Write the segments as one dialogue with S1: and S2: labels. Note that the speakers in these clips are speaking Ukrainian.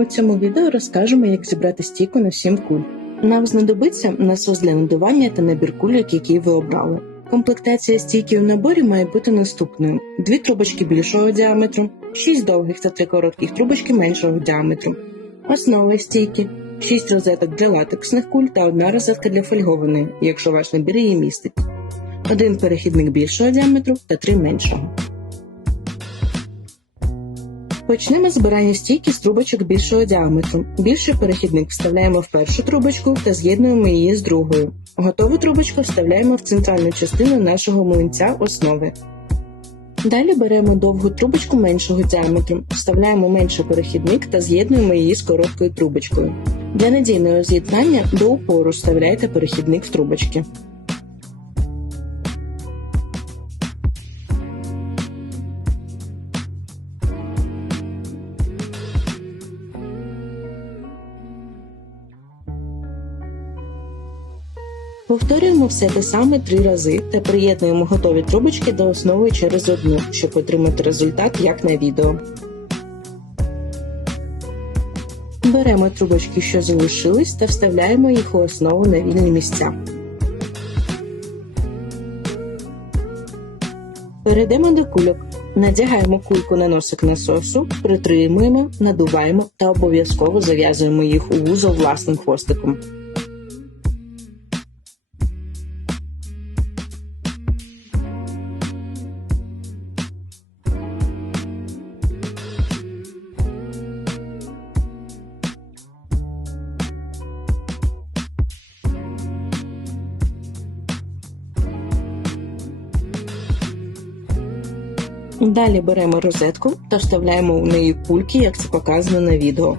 S1: У цьому відео розкажемо, як зібрати стійку на 7 куль. Нам знадобиться насос для надування та набір кульок, який ви обрали. Комплектація стійки у наборі має бути наступною: дві трубочки більшого діаметру, 6 довгих та 3 коротких трубочки меншого діаметру, основи стійки, 6 розеток для латексних куль та одна розетка для фольгованої, якщо ваш набір її містить, один перехідник більшого діаметру та три меншого. Почнемо з збирання стійки з трубочок більшого діаметру. Більший перехідник вставляємо в першу трубочку та з'єднуємо її з другою. Готову трубочку вставляємо в центральну частину нашого млинця основи. Далі беремо довгу трубочку меншого діаметру, вставляємо менший перехідник та з'єднуємо її з короткою трубочкою. Для надійного з'єднання до упору вставляйте перехідник в трубочки. Повторюємо все те саме три рази та приєднуємо готові трубочки до основи через одну, щоб отримати результат як на відео. Беремо трубочки, що залишились, та вставляємо їх у основу на вільні місця. Перейдемо до кульок. Надягаємо кульку на носик насосу, притримуємо, надуваємо та обов'язково зав'язуємо їх у вузол власним хвостиком. Далі беремо розетку та вставляємо в неї кульки, як це показано на відео.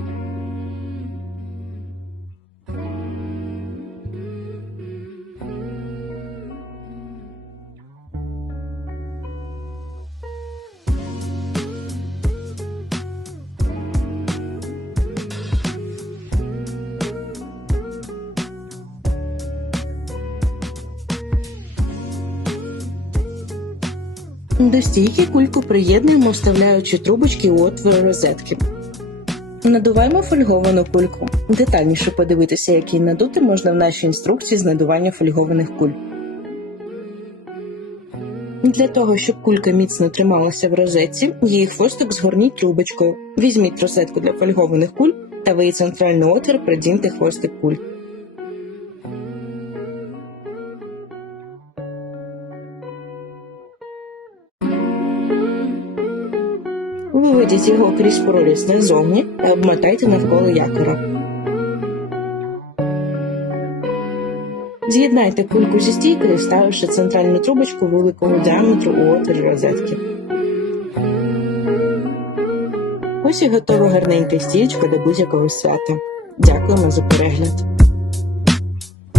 S1: До стійки кульку приєднуємо, вставляючи трубочки у отвори розетки. Надуваємо фольговану кульку. Детальніше подивитися, як її надути, можна в нашій інструкції з надування фольгованих куль. Для того, щоб кулька міцно трималася в розетці, її хвостик згорніть трубочкою. Візьміть розетку для фольгованих куль та в її центральний отвір придіньте хвостик куль. Виведіть його крізь проріз назовні та обмотайте навколо якора. З'єднайте кульку зі стійкою, ставивши центральну трубочку великого діаметру у отвір розетки. Ось і готова гарненька стієчка до будь-якого свята. Дякуємо за перегляд!